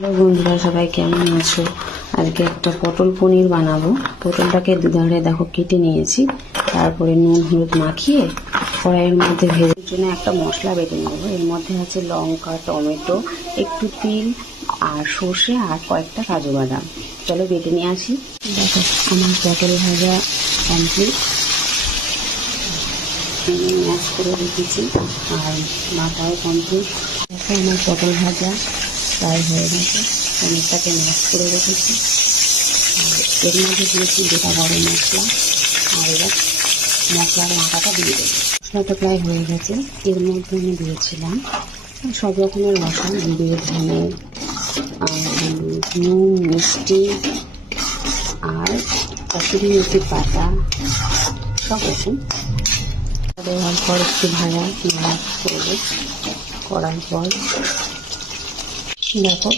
Hello বন্ধুরা, সবাই কেমন আছো? আজকে একটা পটল পনির বানাবো। পটলটাকে দুধারে দেখো কেটে নিয়েছি, তারপরে নুন হলুদ মাখিয়ে কড়াইয়ের মধ্যে ভেজে জন্য একটা মশলা বেটে নেবো। এর মধ্যে আছে লঙ্কা, টমেটো, একটু তিল আর সর্ষে আর কয়েকটা কাজু বাদাম। চলো বেটে নিয়ে আসি। দেখো আমার পটল ভাজা কমপ্লিট, ম্যাশ করে রেখেছি আর মাথাও কমপ্লিট। দেখো আমার পটল ভাজা প্রায় হয়ে গেছে। পনিরটাকে ম্যাশ করে রেখেছি আর এর মধ্যে দিয়েছি গোটা গরম মশলা। আর এবার মশলার মাথাটা দিয়ে দেবো। মশলাটা প্রায় হয়ে গেছে। এর মধ্যে আমি দিয়েছিলাম সব রকমের মশলা, জিরে, ধনে, নুন, মিষ্টি আর কসুরি মেথির পাতা, সব রকম দেওয়ার পর একটু ভাজা নাড়া করবো। করার পর দেখো